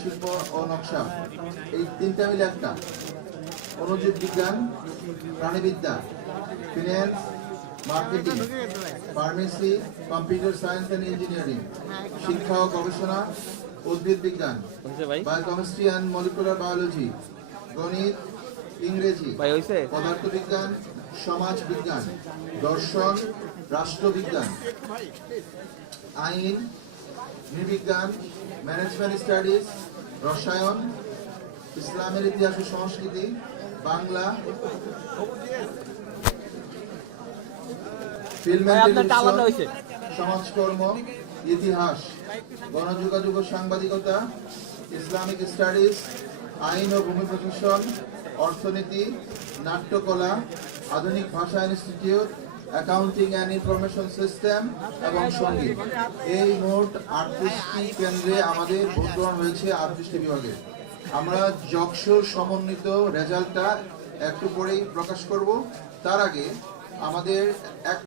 শিল্প ও নকশা, এই তিনটা মিলে একটা। অনুজীব বিজ্ঞান, প্রাণীবিদ্যা, finance, marketing, pharmacy, computer science and engineering, শিক্ষা ও গবেষণা, উদ্ভিদ বিজ্ঞান, বায়োকেমিস্ট্রি অ্যান্ড মলিকুলার বায়োলজি, গণিত, ইংরেজি, পদার্থবিজ্ঞান, সমাজ বিজ্ঞান, দর্শন, রাষ্ট্রবিজ্ঞান, আইন, নৃবিজ্ঞান, ম্যানেজমেন্ট স্টাডিজ, রসায়ন, ইসলামের ইতিহাস ও সংস্কৃতি, বাংলা, ফিল্ম এন্ড টেলিভিশন, সমাজকর্ম, ইতিহাস, গণযোগাযোগ ও সাংবাদিকতা, ইসলামিক স্টাডিজ, আইন ও ভূমি প্রশাসন, অর্থনীতি, নাট্যকলা, আধুনিক ভাষা institute, accounting and information system এবং সঙ্গীত। এই মোট 38টি কেন্দ্রে আমাদের ভোট গ্রহণ হয়েছে 38টি বিভাগে। আমরা যকসুর সমন্বিত রেজাল্টটা একটু পরেই প্রকাশ করব। তার আগে আমাদের এক